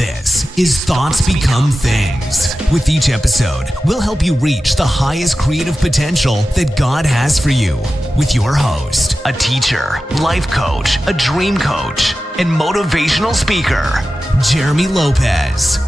This is Thoughts Become Things. With each episode, we'll help you reach the highest creative potential that God has for you. With your host, a teacher, life coach, a dream coach, and motivational speaker, Jeremy Lopez.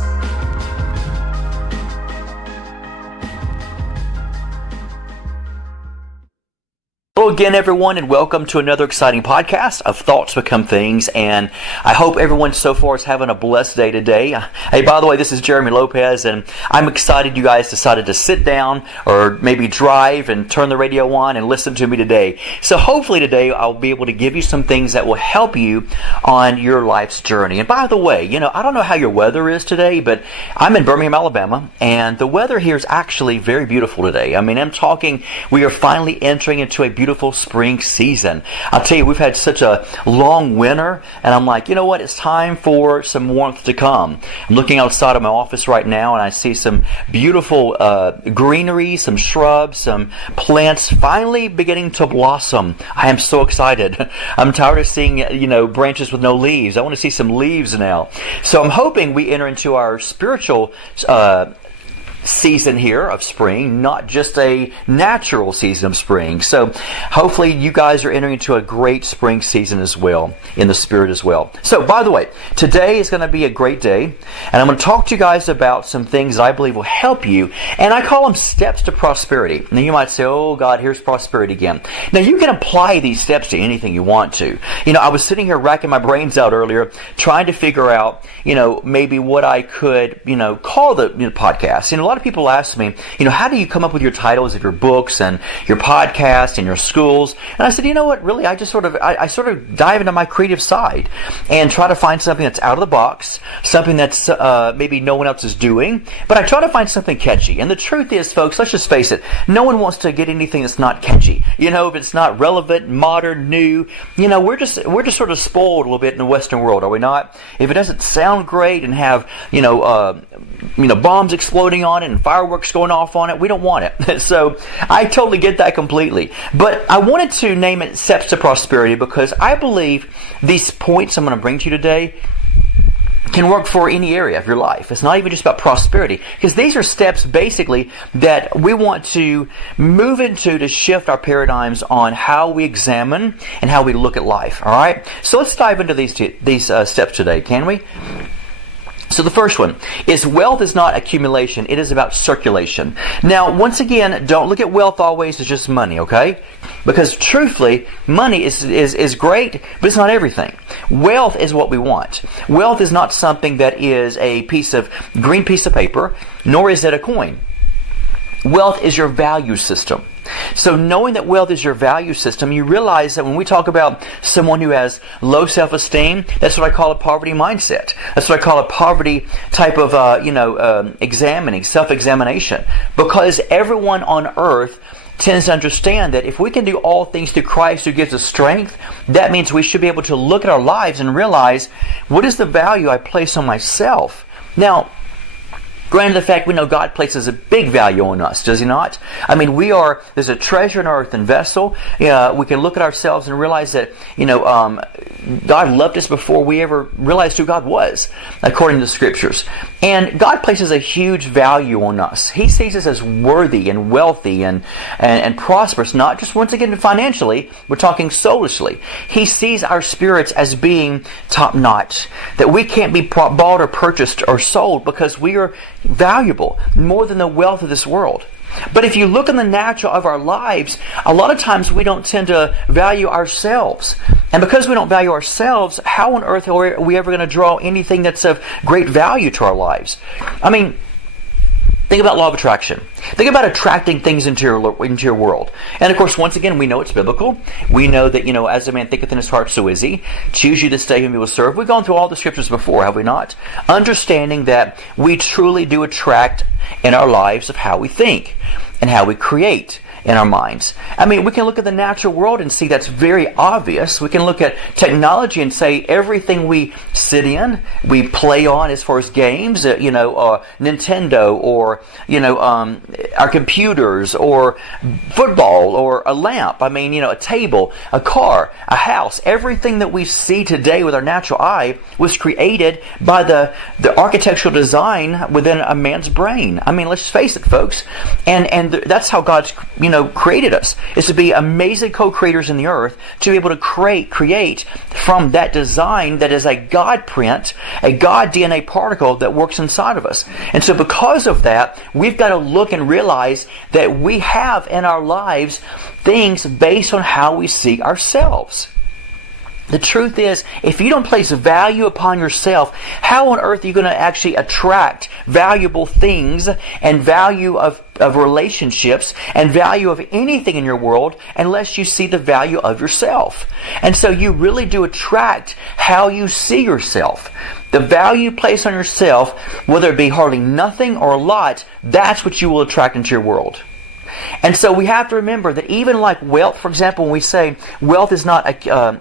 Hello again, everyone, and welcome to another exciting podcast of Thoughts Become Things. And I hope everyone so far is having a blessed day today. Hey, by the way, this is Jeremy Lopez, and I'm excited you guys decided to sit down or maybe drive and turn the radio on and listen to me today. So hopefully today I'll be able to give you some things that will help you on your life's journey. And by the way, I don't know how your weather is today, but I'm in Birmingham, Alabama, and the weather here is actually very beautiful today. I mean, I'm talking, we are finally entering into a beautiful spring season. I'll tell you, we've had such a long winter, and I'm like, you know what? It's time for some warmth to come. I'm looking outside of my office right now, and I see some beautiful greenery, some shrubs, some plants finally beginning to blossom. I am so excited. I'm tired of seeing, branches with no leaves. I want to see some leaves now. So I'm hoping we enter into our spiritual season here of spring, not just a natural season of spring. So hopefully you guys are entering into a great spring season as well, in the spirit as well. So by the way, today is going to be a great day, and I'm going to talk to you guys about some things I believe will help you, and I call them steps to prosperity. Now you might say, oh God, here's prosperity again. Now you can apply these steps to anything you want to. I was sitting here racking my brains out earlier, trying to figure out, maybe what I could, call the podcast. A lot of people ask me, how do you come up with your titles of your books and your podcast and your schools? And I said, you know what, really, I sort of dive into my creative side and try to find something that's out of the box, something that's maybe no one else is doing, but I try to find something catchy. And the truth is, folks, let's just face it, no one wants to get anything that's not catchy. If it's not relevant, modern, new, we're just sort of spoiled a little bit in the Western world, are we not? If it doesn't sound great and have, bombs exploding on it and fireworks going off on it, we don't want it. So I totally get that completely. But I wanted to name it Steps to Prosperity because I believe these points I'm going to bring to you today can work for any area of your life. It's not even just about prosperity, because these are steps basically that we want to move into to shift our paradigms on how we examine and how we look at life. All right? So let's dive into these steps today, can we? So the first one is wealth is not accumulation, it is about circulation. Now, once again, don't look at wealth always as just money, okay? Because truthfully, money is great, but it's not everything. Wealth is what we want. Wealth is not something that is a green piece of paper, nor is it a coin. Wealth is your value system. So knowing that wealth is your value system, you realize that when we talk about someone who has low self-esteem, that's what I call a poverty mindset. That's what I call a poverty type of, self-examination. Because everyone on earth tends to understand that if we can do all things through Christ who gives us strength, that means we should be able to look at our lives and realize, what is the value I place on myself? Now, granted the fact we know God places a big value on us, does He not? I mean, there's a treasure in our earthen vessel. We can look at ourselves and realize that, God loved us before we ever realized who God was, according to the Scriptures. And God places a huge value on us. He sees us as worthy and wealthy and prosperous, not just, once again, financially, we're talking soulishly. He sees our spirits as being top-notch, that we can't be bought or purchased or sold because we are valuable, more than the wealth of this world. But if you look in the natural of our lives, a lot of times we don't tend to value ourselves. And because we don't value ourselves, how on earth are we ever going to draw anything that's of great value to our lives? I mean, think about law of attraction. Think about attracting things into your world. And of course, once again, we know it's biblical. We know that, as a man thinketh in his heart, so is he. Choose you this day whom you will serve. We've gone through all the Scriptures before, have we not? Understanding that we truly do attract in our lives of how we think and how we create in our minds. I mean, we can look at the natural world and see that's very obvious. We can look at technology and say everything we sit in, we play on as far as games, Nintendo, or our computers, or football, or a lamp. I mean, a table, a car, a house. Everything that we see today with our natural eye was created by the architectural design within a man's brain. I mean, let's face it, folks. And that's how God's created us, is to be amazing co-creators in the earth, to be able to create from that design that is a God print, a God DNA particle that works inside of us. And so because of that, we've got to look and realize that we have in our lives things based on how we see ourselves. The truth is, if you don't place value upon yourself, how on earth are you going to actually attract valuable things and value of relationships and value of anything in your world unless you see the value of yourself? And so you really do attract how you see yourself. The value you place on yourself, whether it be hardly nothing or a lot, that's what you will attract into your world. And so we have to remember that even like wealth, for example, when we say wealth is not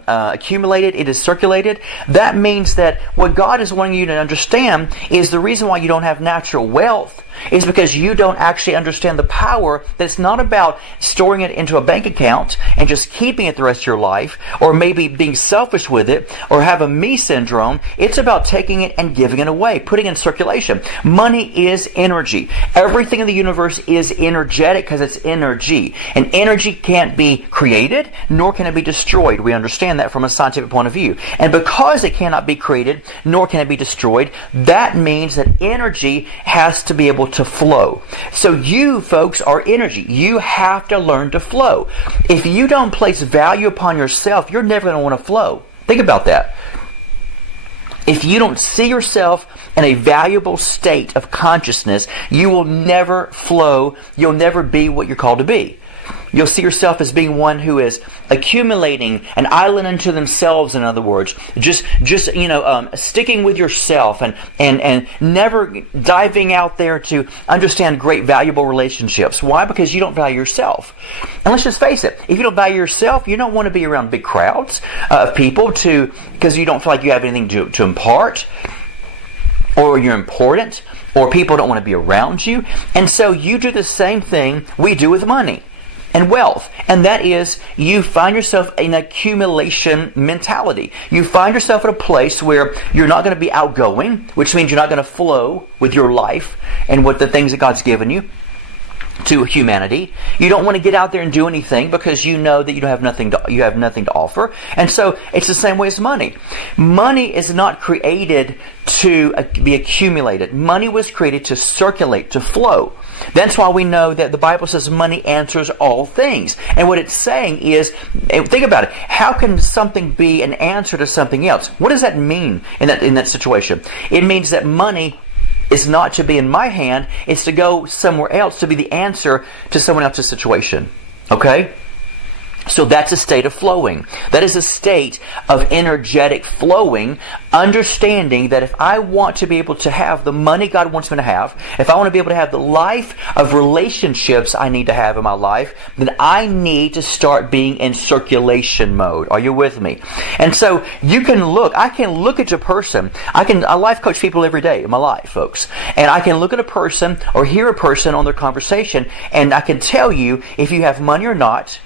accumulated, it is circulated, that means that what God is wanting you to understand is the reason why you don't have natural wealth is because you don't actually understand the power that it's not about storing it into a bank account and just keeping it the rest of your life, or maybe being selfish with it, or have a me syndrome. It's about taking it and giving it away, putting it in circulation. Money is energy. Everything in the universe is energetic because it's energy. And energy can't be created, nor can it be destroyed. We understand that from a scientific point of view. And because it cannot be created, nor can it be destroyed, that means that energy has to be able to flow. So you folks are energy. You have to learn to flow. If you don't place value upon yourself, you're never going to want to flow. Think about that. If you don't see yourself in a valuable state of consciousness, you will never flow. You'll never be what you're called to be. You'll see yourself as being one who is accumulating, an island unto themselves, in other words. Just sticking with yourself and never diving out there to understand great, valuable relationships. Why? Because you don't value yourself. And let's just face it, if you don't value yourself, you don't want to be around big crowds of people because you don't feel like you have anything to impart, or you're important, or people don't want to be around you. And so you do the same thing we do with money and wealth, and that is you find yourself in an accumulation mentality. You find yourself at a place where you're not going to be outgoing, which means you're not going to flow with your life and with the things that God's given you to humanity. You don't want to get out there and do anything because you know that you have nothing to offer. And so it's the same way as money. Money is not created to be accumulated. Money was created to circulate, to flow. That's why we know that the Bible says money answers all things. And what it's saying is, think about it, how can something be an answer to something else? What does that mean in that situation? It means that money is not to be in my hand, it's to go somewhere else to be the answer to someone else's situation. Okay? So that's a state of flowing. That is a state of energetic flowing, understanding that if I want to be able to have the money God wants me to have, if I want to be able to have the life of relationships I need to have in my life, then I need to start being in circulation mode. Are you with me? And so I can look at a person. I life coach people every day in my life, folks. And I can look at a person or hear a person on their conversation, and I can tell you if you have money or not.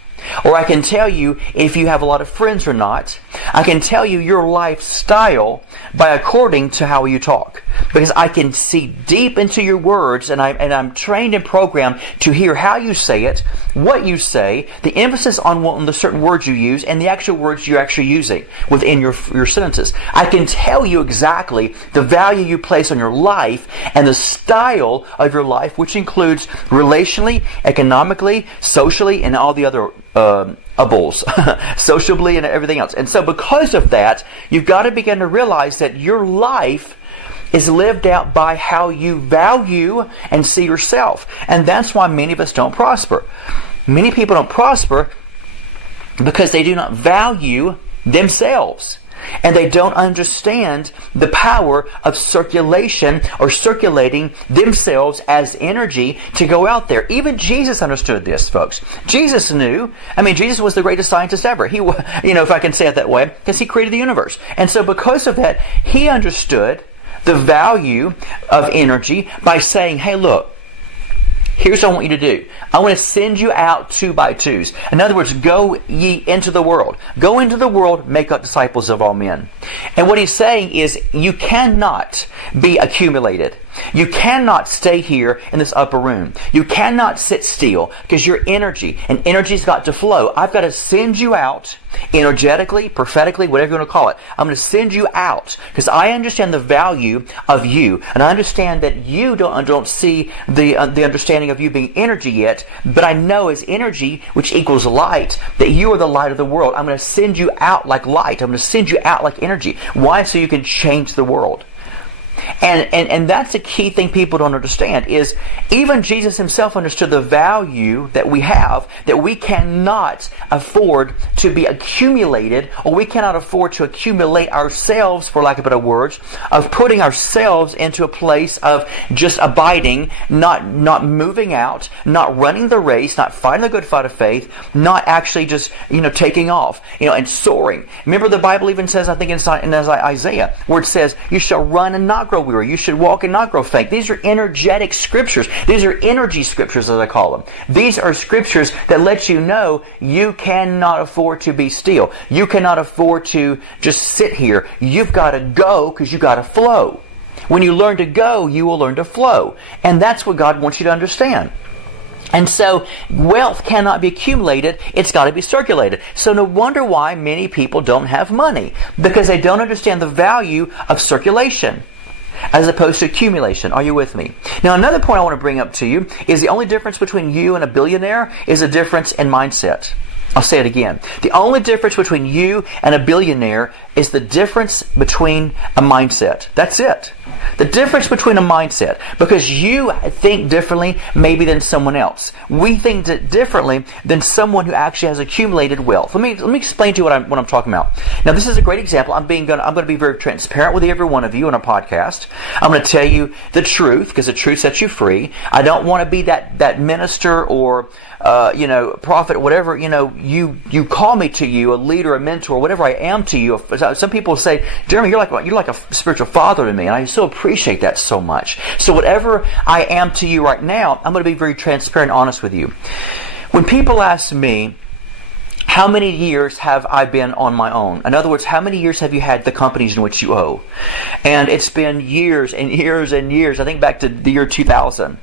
Or I can tell you if you have a lot of friends or not. I can tell you your lifestyle by according to how you talk. Because I can see deep into your words, and I'm trained and programmed to hear how you say it, what you say, the emphasis on the certain words you use, and the actual words you're actually using within your sentences. I can tell you exactly the value you place on your life and the style of your life, which includes relationally, economically, socially, and all the other sociably and everything else. And so because of that, you've got to begin to realize that your life is lived out by how you value and see yourself. And that's why many of us don't prosper. Many people don't prosper because they do not value themselves. and they don't understand the power of circulation or circulating themselves as energy to go out there. Even Jesus understood this, folks. Jesus knew. I mean, Jesus was the greatest scientist ever. He, if I can say it that way, because he created the universe. And so because of that, he understood the value of energy by saying, hey, look, here's what I want you to do. I want to send you out 2 by 2s. In other words, go ye into the world. Go into the world, make up disciples of all men. And what he's saying is you cannot be accumulated. You cannot stay here in this upper room. You cannot sit still because your energy, and energy's got to flow. I've got to send you out energetically, prophetically, whatever you want to call it. I'm going to send you out because I understand the value of you, and I understand that you don't see the understanding of you being energy yet, but I know as energy, which equals light, that you are the light of the world. I'm going to send you out like light. I'm going to send you out like energy. Why? So you can change the world. And that's a key thing people don't understand is even Jesus himself understood the value that we have, that we cannot afford to be accumulated, or we cannot afford to accumulate ourselves, for lack of better words, of putting ourselves into a place of just abiding, not moving out, not running the race, not fighting the good fight of faith, not actually just taking off, and soaring. Remember the Bible even says, I think in Isaiah, where it says, you shall run and not grow weary. You should walk and not grow faint. These are energetic scriptures. These are energy scriptures, as I call them. These are scriptures that let you know you cannot afford to be still. You cannot afford to just sit here. You've got to go because you've got to flow. When you learn to go, you will learn to flow. And that's what God wants you to understand. And so wealth cannot be accumulated, it's got to be circulated. So no wonder why many people don't have money, because they don't understand the value of circulation as opposed to accumulation. Are you with me? Now another point I want to bring up to you is the only difference between you and a billionaire is a difference in mindset. I'll say it again. The only difference between you and a billionaire is the difference between a mindset. That's it. The difference between a mindset. Because you think differently maybe than someone else. We think differently than someone who actually has accumulated wealth. Let me explain to you what I'm talking about. Now this is a great example. I'm going to be very transparent with every one of you on a podcast. I'm going to tell you the truth because the truth sets you free. I don't want to be that minister or prophet, whatever, you call me to you, a leader, a mentor, whatever I am to you. Some people say, Jeremy, you're like a spiritual father to me, and I so appreciate that so much. So whatever I am to you right now, I'm going to be very transparent and honest with you. When people ask me, how many years have I been on my own? In other words, how many years have you had the companies in which you owe? And it's been years and years and years. I think back to the year 2000.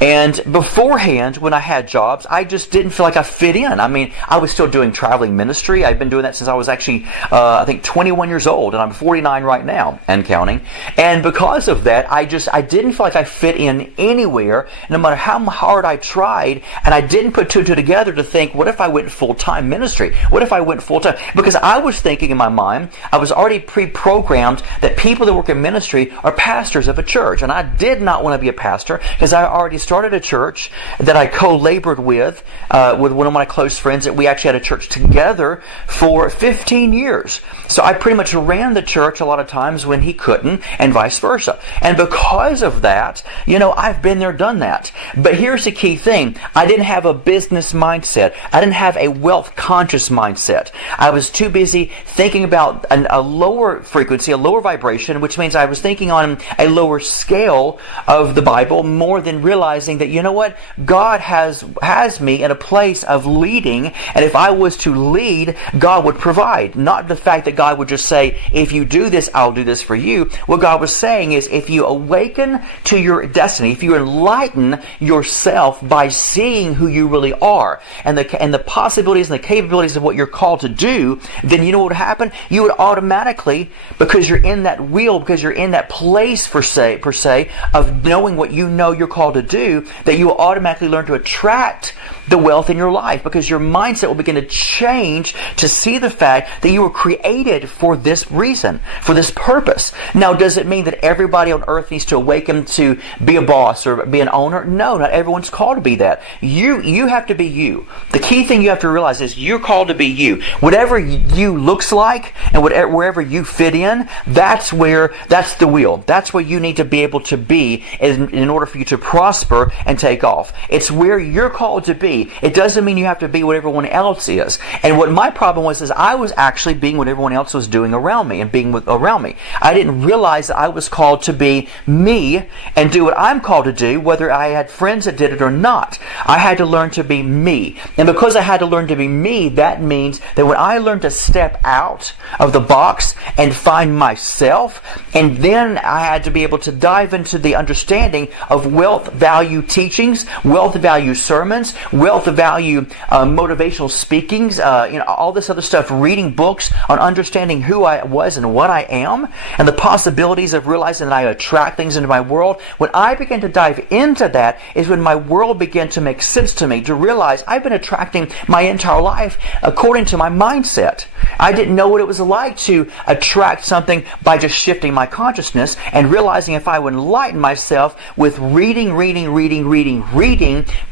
And beforehand, when I had jobs, I just didn't feel like I fit in. I mean, I was still doing traveling ministry. I've been doing that since I was actually, I think, 21 years old. And I'm 49 right now and counting. And because of that, I didn't feel like I fit in anywhere, no matter how hard I tried. And I didn't put two and two together to think, what if I went full-time ministry? What if I went full-time? Because I was thinking in my mind, I was already pre-programmed that people that work in ministry are pastors of a church. And I did not want to be a pastor because I already started a church that I co-labored with one of my close friends that we actually had a church together for 15 years. So I pretty much ran the church a lot of times when he couldn't and vice versa. And because of that, I've been there, done that. But here's the key thing. I didn't have a business mindset. I didn't have a wealth conscious mindset. I was too busy thinking about a lower frequency, a lower vibration, which means I was thinking on a lower scale of the Bible more than realizing that, God has me in a place of leading, and if I was to lead, God would provide. Not the fact that God would just say, if you do this, I'll do this for you. What God was saying is, if you awaken to your destiny, if you enlighten yourself by seeing who you really are, and the possibilities and the capabilities of what you're called to do, then you know what would happen? You would automatically, because you're in that wheel, because you're in that place per se, of knowing what you know you're called to do, that you will automatically learn to attract the wealth in your life, because your mindset will begin to change to see the fact that you were created for this reason, for this purpose. Now, does it mean that everybody on earth needs to awaken to be a boss or be an owner? No, not everyone's called to be that. You have to be you. The key thing you have to realize is you're you're called to be you. Whatever you looks like and wherever you fit in, that's the wheel. That's where you need to be able to be in order for you to prosper and take off. It's where you're called to be. It doesn't mean you have to be what everyone else is. And what my problem was is I was actually being what everyone else was doing around me and being around me. I didn't realize that I was called to be me and do what I'm called to do, whether I had friends that did it or not. I had to learn to be me. And because I had to learn to be me, that means that when I learned to step out of the box and find myself, and then I had to be able to dive into the understanding of wealth value teachings, wealth value sermons, wealth value motivational speakings, all this other stuff, reading books on understanding who I was and what I am, and the possibilities of realizing that I attract things into my world. When I began to dive into that is when my world began to make sense to me, to realize I've been attracting my entire life according to my mindset. I didn't know what it was like to attract something by just shifting my consciousness and realizing if I would enlighten myself with reading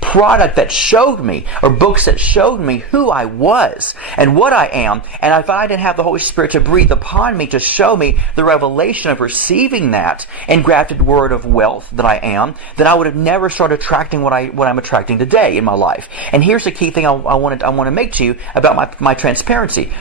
product that showed me, or books that showed me who I was and what I am, and if I didn't have the Holy Spirit to breathe upon me to show me the revelation of receiving that engrafted word of wealth that I am, then I would have never started attracting what I'm attracting today in my life. And here's the key thing I want to make to you about my transparency.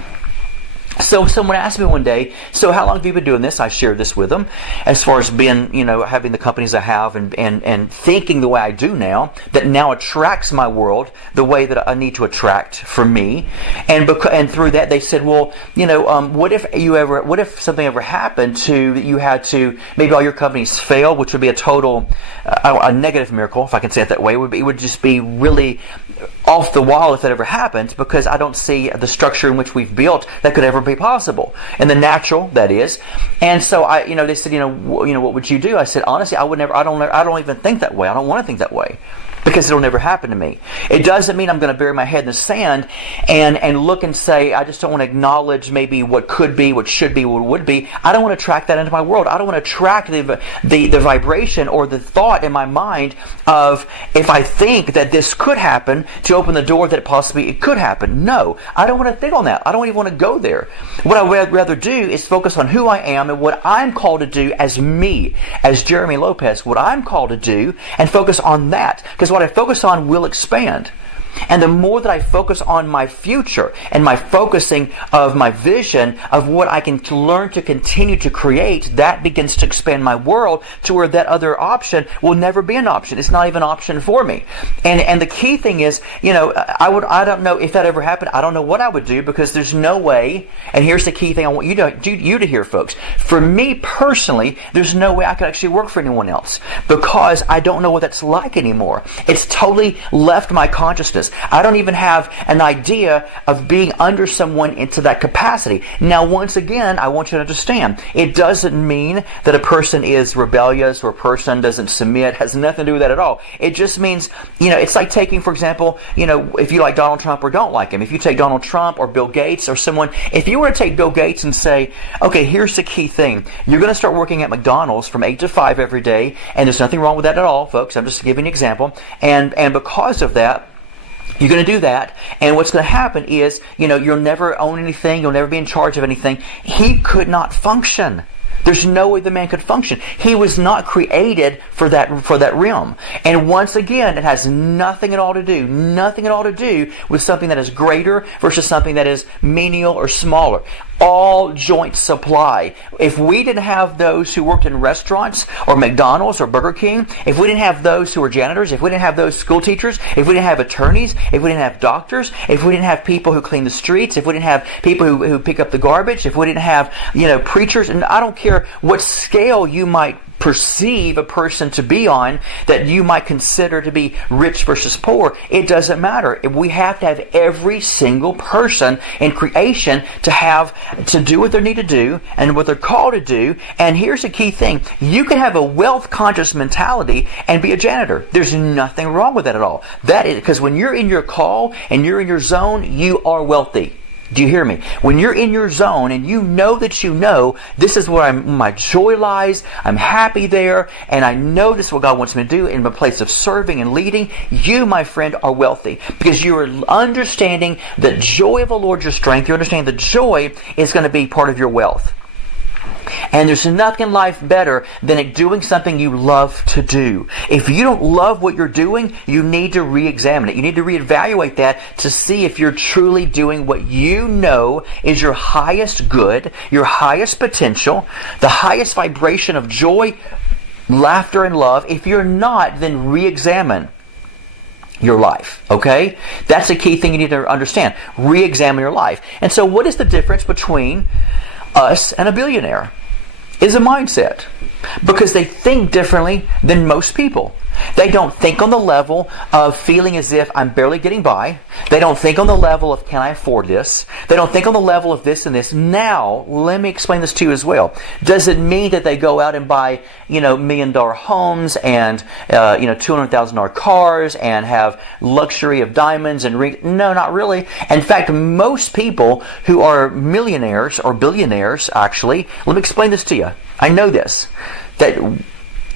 So someone asked me one day, so how long have you been doing this? I shared this with them as far as being, having the companies I have and thinking the way I do now, that now attracts my world the way that I need to attract for me. And through that they said, well, what if something ever happened to, you had to, maybe all your companies fail, which would be a total, a negative miracle, if I can say it that way. It would just be really off the wall if that ever happened, because I don't see the structure in which we've built that could ever be possible, and the natural, that is. And so they said, what would you do? I said, honestly, I would never. I don't even think that way. I don't want to think that way, because it'll never happen to me. It doesn't mean I'm going to bury my head in the sand and look and say, I just don't want to acknowledge maybe what could be, what should be, what would be. I don't want to attract that into my world. I don't want to attract the vibration or the thought in my mind of, if I think that this could happen, to open the door that it could happen. No, I don't want to think on that. I don't even want to go there. What I would rather do is focus on who I am and what I'm called to do as me, as Jeremy Lopez, what I'm called to do, and focus on that. Because what I focus on will expand. And the more that I focus on my future and my focusing of my vision of what I can learn to continue to create, that begins to expand my world to where that other option will never be an option. It's not even an option for me. And the key thing is, I don't know if that ever happened. I don't know what I would do, because there's no way. And here's the key thing I want you to hear, folks. For me personally, there's no way I could actually work for anyone else, because I don't know what that's like anymore. It's totally left my consciousness. I don't even have an idea of being under someone into that capacity. Now, once again, I want you to understand, it doesn't mean that a person is rebellious or a person doesn't submit. It has nothing to do with that at all. It just means, it's like taking, for example, if you like Donald Trump or don't like him. If you take Donald Trump or Bill Gates or someone, if you were to take Bill Gates and say, okay, here's the key thing. You're going to start working at McDonald's from 8 to 5 every day, and there's nothing wrong with that at all, folks. I'm just giving an example. And because of that, you're going to do that, and what's going to happen is, you'll never own anything, you'll never be in charge of anything. He could not function. There's no way the man could function. He was not created for that realm. And once again, it has nothing at all to do with something that is greater versus something that is menial or smaller. All joint supply. If we didn't have those who worked in restaurants or McDonald's or Burger King, if we didn't have those who were janitors, if we didn't have those school teachers, if we didn't have attorneys, if we didn't have doctors, if we didn't have people who clean the streets, if we didn't have people who pick up the garbage, if we didn't have preachers, and I don't care what scale you might perceive a person to be on, that you might consider to be rich versus poor, it doesn't matter. We have to have every single person in creation to do what they need to do and what they're called to do. And here's the key thing. You can have a wealth conscious mentality and be a janitor. There's nothing wrong with that at all. That is because when you're in your call and you're in your zone, you are wealthy. Do you hear me? When you're in your zone and you know that you know this is where my joy lies, I'm happy there, and I know this is what God wants me to do in a place of serving and leading, you, my friend, are wealthy. Because you're understanding the joy of the Lord your strength. You understand the joy is going to be part of your wealth. And there's nothing in life better than doing something you love to do. If you don't love what you're doing, you need to re-examine it. You need to reevaluate that to see if you're truly doing what you know is your highest good, your highest potential, the highest vibration of joy, laughter, and love. If you're not, then re-examine your life. Okay? That's a key thing you need to understand. Re-examine your life. And so what is the difference between us and a billionaire? Is a mindset. Because they think differently than most people. They don't think on the level of feeling as if I'm barely getting by. They don't think on the level of, can I afford this? They don't think on the level of this and this. Now, let me explain this to you as well. Does it mean that they go out and buy, $1 million homes and, $200,000 cars and have luxury of diamonds and rings? No, not really. In fact, most people who are millionaires or billionaires, actually, let me explain this to you. I know this. That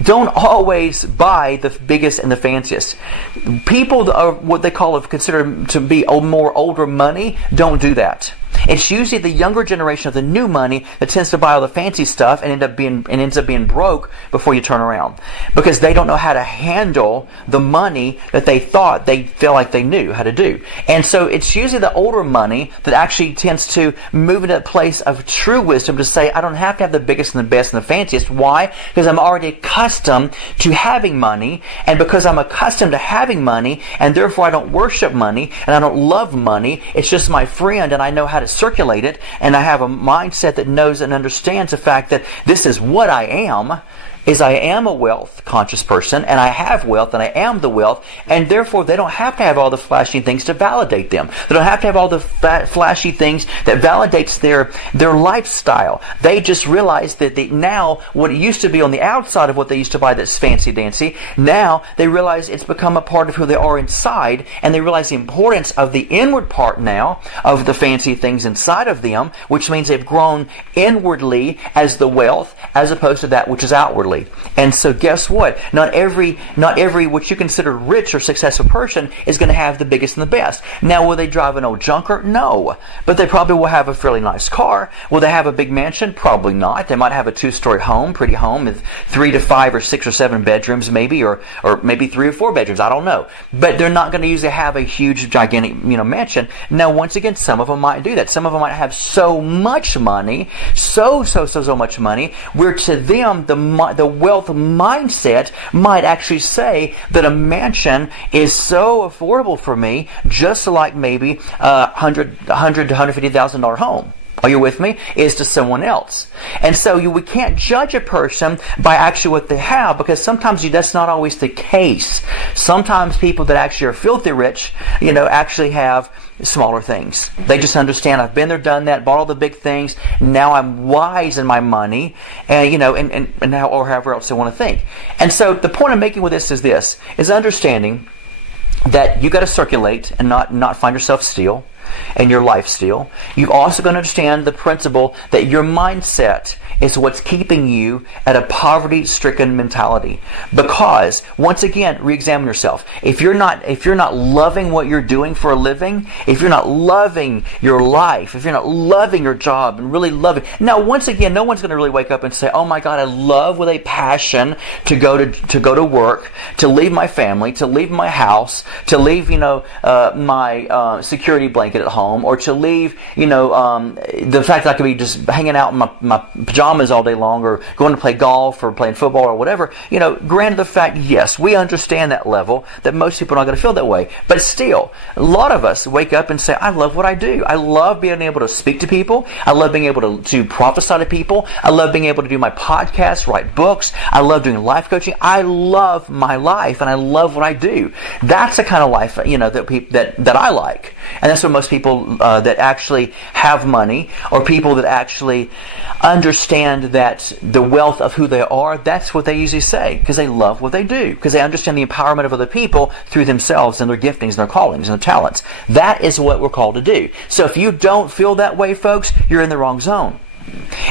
don't always buy the biggest and the fanciest. People that are what they consider to be more older money don't do that. It's usually the younger generation of the new money that tends to buy all the fancy stuff and ends up being broke before you turn around, because they don't know how to handle the money that they thought they feel like they knew how to do. And so it's usually the older money that actually tends to move into a place of true wisdom to say, I don't have to have the biggest and the best and the fanciest. Why? Because I'm already accustomed to having money, and because I'm accustomed to having money, and therefore I don't worship money and I don't love money. It's just my friend, and I know how to circulate it, and I have a mindset that knows and understands the fact that this is what I am, is I am a wealth conscious person, and I have wealth, and I am the wealth, and therefore they don't have to have all the flashy things to validate them. They don't have to have all the flashy things that validates their lifestyle. They just realize that now what it used to be on the outside of what they used to buy that's fancy dancy, now they realize it's become a part of who they are inside, and they realize the importance of the inward part now of the fancy things inside of them, which means they've grown inwardly as the wealth as opposed to that which is outwardly. And so guess what? Not every what you consider rich or successful person is going to have the biggest and the best. Now, will they drive an old junker? No. But they probably will have a fairly nice car. Will they have a big mansion? Probably not. They might have a 2-story home, pretty home, with 3 to 5 or 6 or 7 bedrooms maybe, or maybe 3 or 4 bedrooms. I don't know. But they're not going to usually have a huge, gigantic, mansion. Now, once again, some of them might do that. Some of them might have so much money, so much money, where to them, the wealth mindset might actually say that a mansion is so affordable for me, just like maybe $100,000 to $150,000 home. Are you with me? Is to someone else. And so we can't judge a person by actually what they have, because sometimes that's not always the case. Sometimes people that actually are filthy rich, actually have smaller things. They just understand, I've been there, done that, bought all the big things. Now I'm wise in my money, and or however else they want to think. And so the point I'm making with this is understanding that you got to circulate and not find yourself steal and your life steal. You've also got to understand the principle that your mindset is what's keeping you at a poverty-stricken mentality. Because, once again, re-examine yourself. If you're not loving what you're doing for a living, if you're not loving your life, if you're not loving your job and really loving... Now, once again, no one's going to really wake up and say, oh my God, I love with a passion to go to work, to leave my family, to leave my house, to leave, my security blanket at home, or to leave, the fact that I could be just hanging out in my pajamas all day long, or going to play golf or playing football or whatever. Granted the fact, yes, we understand that level, that most people are not going to feel that way. But still, a lot of us wake up and say, I love what I do. I love being able to speak to people. I love being able to prophesy to people. I love being able to do my podcasts, write books. I love doing life coaching. I love my life, and I love what I do. That's the kind of life, that I like. And that's what most people that actually have money, or people that actually understand that the wealth of who they are, that's what they usually say, because they love what they do, because they understand the empowerment of other people through themselves and their giftings and their callings and their talents. That is what we're called to do. So if you don't feel that way, folks, you're in the wrong zone.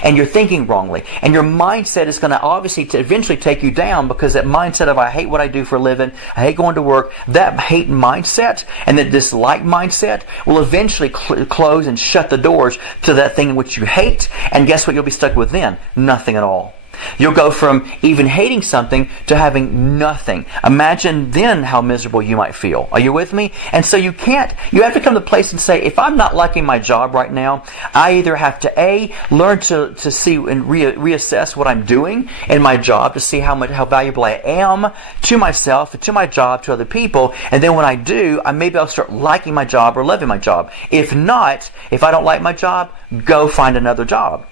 And you're thinking wrongly. And your mindset is going to obviously eventually take you down, because that mindset of I hate what I do for a living, I hate going to work, that hate mindset and that dislike mindset will eventually close and shut the doors to that thing which you hate. And guess what you'll be stuck with then? Nothing at all. You'll go from even hating something to having nothing. Imagine then how miserable you might feel. Are you with me? And so you have to come to a place and say, if I'm not liking my job right now, I either have to learn to see and reassess what I'm doing in my job to see how valuable I am to myself, to my job, to other people. And then when I do, maybe I'll start liking my job or loving my job. If not, if I don't like my job, go find another job.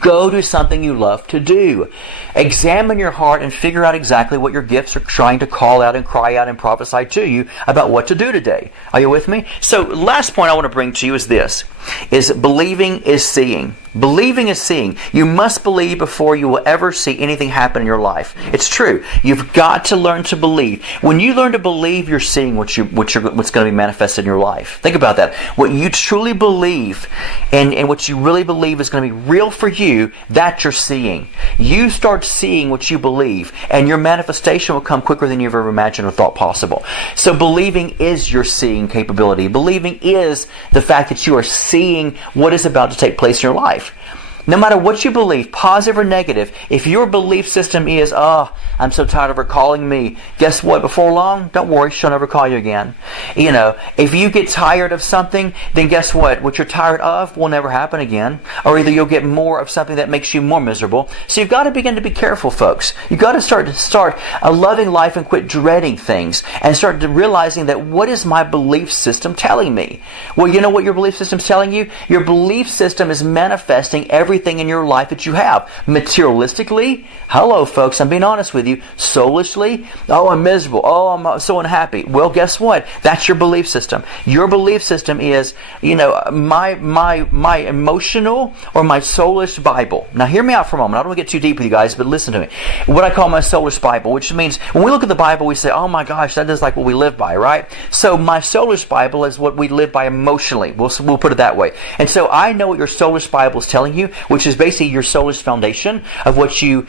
Go do something you love to do. Examine your heart and figure out exactly what your gifts are trying to call out and cry out and prophesy to you about what to do today. Are you with me? So, last point I want to bring to you is this, is believing is seeing. Believing is seeing. You must believe before you will ever see anything happen in your life. It's true. You've got to learn to believe. When you learn to believe, you're seeing what's going to be manifested in your life. Think about that. What you truly believe and what you really believe is going to be real for you, that you're seeing. You start seeing what you believe, and your manifestation will come quicker than you've ever imagined or thought possible. So believing is your seeing capability. Believing is the fact that you are seeing what is about to take place in your life. No matter what you believe, positive or negative, if your belief system is, I'm so tired of her calling me, guess what? Before long, don't worry, she'll never call you again. If you get tired of something, then guess what? What you're tired of will never happen again. Or either you'll get more of something that makes you more miserable. So you've got to begin to be careful, folks. You've got to start a loving life and quit dreading things. And start realizing that, what is my belief system telling me? Well, you know what your belief system is telling you? Your belief system is manifesting everything in your life that you have. Materialistically, hello folks, I'm being honest with you. Soulishly, I'm miserable. I'm so unhappy. Well, guess what? That's your belief system. Your belief system is, my emotional or my soulish Bible. Now hear me out for a moment. I don't want to get too deep with you guys, but listen to me. What I call my soulish Bible, which means when we look at the Bible, we say, oh my gosh, that is like what we live by, right? So my soulish Bible is what we live by emotionally. We'll put it that way. And so I know what your soulish Bible is telling you, which is basically your soulish foundation of what you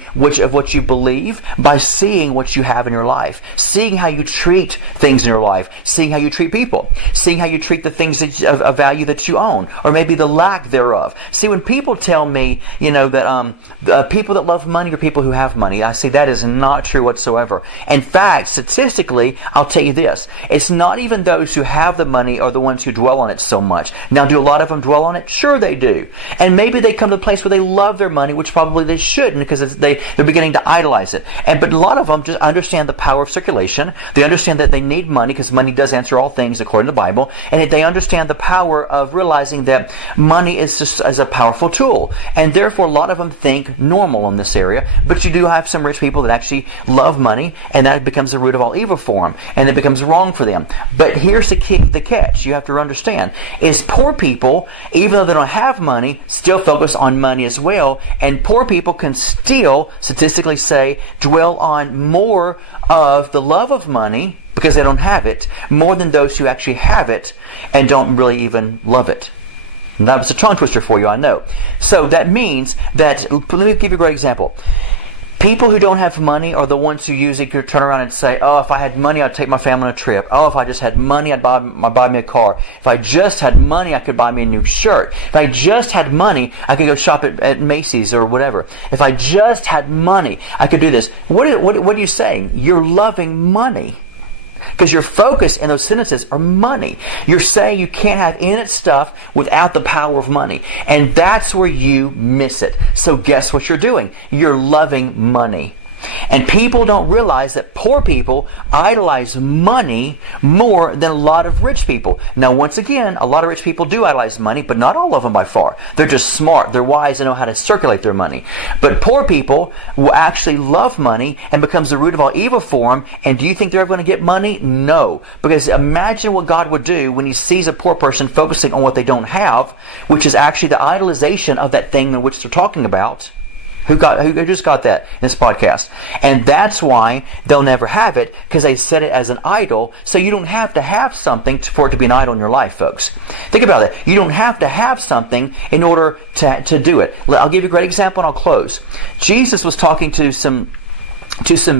believe, by seeing what you have in your life, seeing how you treat things in your life, seeing how you treat people, seeing how you treat the things of value that you own, or maybe the lack thereof. See, when people tell me, that people that love money are people who have money, I say that is not true whatsoever. In fact, statistically, I'll tell you this: it's not even those who have the money are the ones who dwell on it so much. Now, do a lot of them dwell on it? Sure, they do, and maybe they come to the place where they love their money, which probably they shouldn't, because they're beginning to idolize it. But a lot of them just understand the power of circulation. They understand that they need money, because money does answer all things according to the Bible, and they understand the power of realizing that money is just as a powerful tool. And therefore, a lot of them think normal in this area. But you do have some rich people that actually love money, and that becomes the root of all evil for them, and it becomes wrong for them. But here's the catch you have to understand: is poor people, even though they don't have money, still focus on money as well. And poor people can still, statistically say, dwell on more of the love of money, because they don't have it, more than those who actually have it and don't really even love it. And that was a tongue twister for you, I know. So that means that, let me give you a great example. People who don't have money are the ones who usually could turn around and say, if I had money, I'd take my family on a trip. If I just had money, I'd buy me a car. If I just had money, I could buy me a new shirt. If I just had money, I could go shop at Macy's or whatever. If I just had money, I could do this. What are you saying? You're loving money. Because your focus in those sentences are money. You're saying you can't have any of that stuff without the power of money. And that's where you miss it. So guess what you're doing? You're loving money. And people don't realize that poor people idolize money more than a lot of rich people. Now, once again, a lot of rich people do idolize money, but not all of them by far. They're just smart. They're wise. They know how to circulate their money. But poor people will actually love money and becomes the root of all evil for them. And do you think they're ever going to get money? No. Because imagine what God would do when He sees a poor person focusing on what they don't have, which is actually the idolization of that thing in which they're talking about. Who just got that in this podcast? And that's why they'll never have it, because they set it as an idol. So you don't have to have something for it to be an idol in your life, folks. Think about it. You don't have to have something in order to do it. I'll give you a great example and I'll close. Jesus was talking to some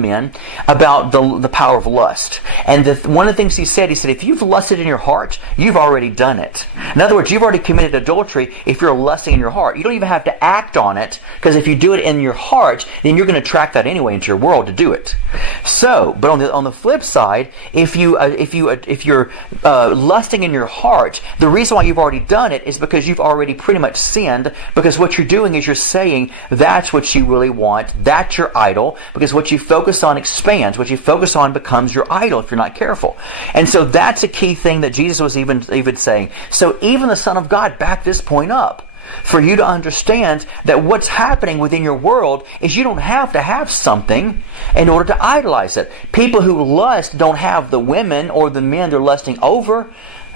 men about the power of lust. And one of the things he said, if you've lusted in your heart, you've already done it. In other words, you've already committed adultery if you're lusting in your heart. You don't even have to act on it, because if you do it in your heart, then you're going to attract that anyway into your world to do it. So, but on the flip side, if you're lusting in your heart, the reason why you've already done it is because you've already pretty much sinned, because what you're doing is you're saying that's what you really want, that's your idol, because what you focus on expands. What you focus on becomes your idol if you're not careful. And so that's a key thing that Jesus was even saying. So even the Son of God backed this point up, for you to understand that what's happening within your world is you don't have to have something in order to idolize it. People who lust don't have the women or the men they're lusting over.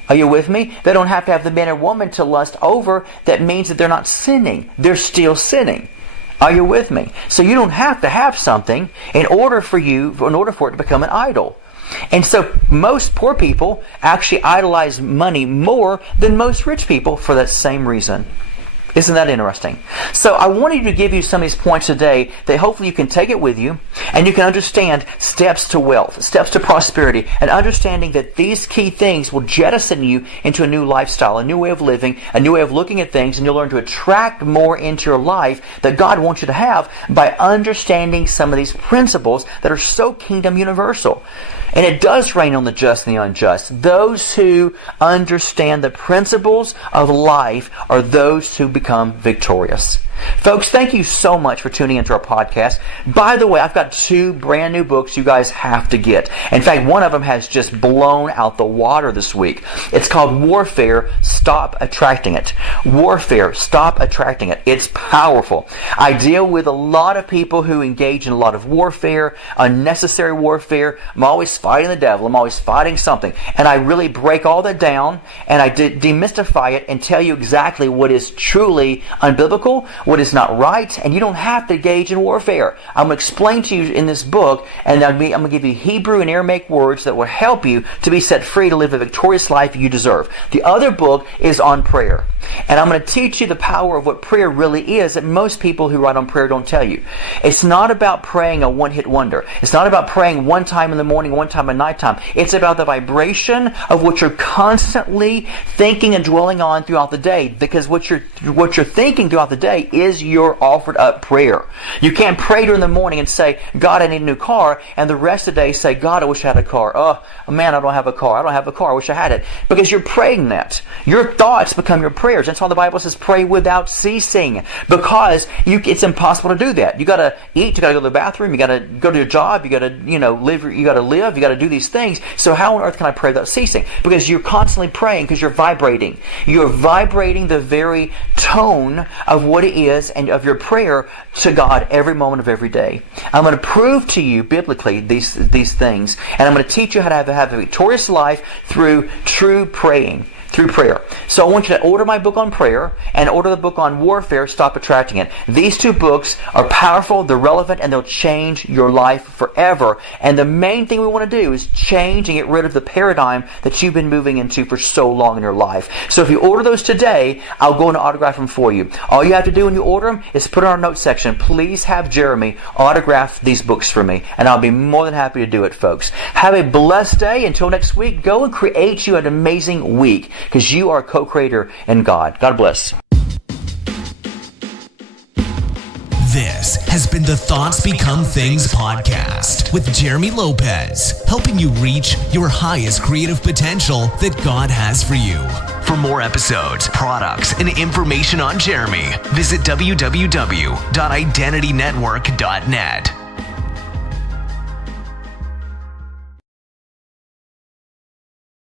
Are you with me? They don't have to have the man or woman to lust over. That means that they're not sinning. They're still sinning. Are you with me? So you don't have to have something in order for it to become an idol. And so most poor people actually idolize money more than most rich people for that same reason. Isn't that interesting? So I wanted to give you some of these points today that hopefully you can take it with you and you can understand steps to wealth, steps to prosperity, and understanding that these key things will jettison you into a new lifestyle, a new way of living, a new way of looking at things, and you'll learn to attract more into your life that God wants you to have by understanding some of these principles that are so kingdom universal. And it does rain on the just and the unjust. Those who understand the principles of life are those who become victorious. Folks, thank you so much for tuning into our podcast. By the way, I've got 2 brand new books you guys have to get. In fact, one of them has just blown out the water this week. It's called Warfare, Stop Attracting It. Warfare, Stop Attracting It. It's powerful. I deal with a lot of people who engage in a lot of warfare, unnecessary warfare. I'm always fighting the devil. I'm always fighting something. And I really break all that down, and I demystify it and tell you exactly what is truly unbiblical, what is not right, and you don't have to engage in warfare. I'm going to explain to you in this book, and I'm going to give you Hebrew and Aramaic words that will help you to be set free to live a victorious life you deserve. The other book is on prayer, and I'm going to teach you the power of what prayer really is that most people who write on prayer don't tell you. It's not about praying a one-hit wonder. It's not about praying one time in the morning, one time at nighttime. It's about the vibration of what you're constantly thinking and dwelling on throughout the day, because what you're thinking throughout the day is your offered up prayer. You can't pray during the morning and say, God, I need a new car, and the rest of the day say, God, I wish I had a car. Oh, man, I don't have a car. I don't have a car. I wish I had it. Because you're praying that. Your thoughts become your prayers. That's why the Bible says pray without ceasing, because it's impossible to do that. You got to eat. You got to go to the bathroom. You got to go to your job. You got to live. You got to live. You got to do these things. So how on earth can I pray without ceasing? Because you're constantly praying, because you're vibrating. You're vibrating the very tone of what it is and of your prayer to God every moment of every day. I'm going to prove to you biblically these things, and I'm going to teach you how to have a victorious life through true praying. Through prayer. So I want you to order my book on prayer and order the book on warfare, Stop Attracting It. These 2 books are powerful, they're relevant, and they'll change your life forever. And the main thing we want to do is change and get rid of the paradigm that you've been moving into for so long in your life. So if you order those today, I'll go and autograph them for you. All you have to do when you order them is put in our notes section, please have Jeremy autograph these books for me. And I'll be more than happy to do it, folks. Have a blessed day. Until next week, go and create you an amazing week, because you are a co-creator in God. God bless. This has been the Thoughts Become Things podcast with Jeremy Lopez, helping you reach your highest creative potential that God has for you. For more episodes, products, and information on Jeremy, visit www.identitynetwork.net.